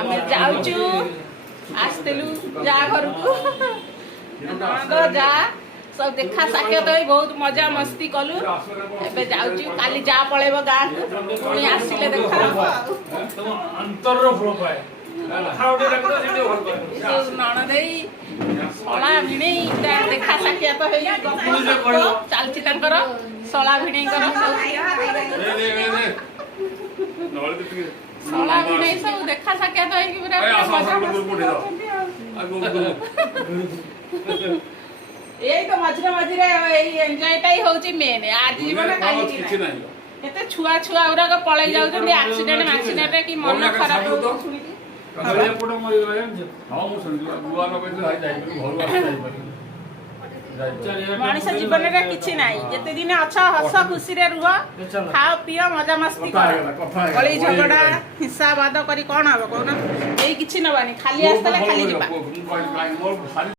आम जाऊचु आसलु जा घर को जा सब देखा साक्षात हो बहुत मजा मस्ती कलु एबे जाऊचु काली जा पळेबो गाँ को पुणी आसिले देखा अंतर फ्लो पाए नणदे सला भिणी देखा साक्षात हो चलती सला भिणी सला भिणी सब देखा साक्षात हो यही तो मझे मझे एंजॉयटा ही होची मेन आज जीवन काली केते छुआ छुआ उराक पळै जाउछन एक्सीडेंट एक्सीडेंट कि मन खराब हो सुनी मनीष जीवन में किसी ना जिते दिन अच्छा हस खुशी रे रुह खाओ पियो मजा मस्ती कर कली झगड़ा हिंसावाद करी कौन हम कहना यही किसी नबानी खाली आसते खाली जीवा।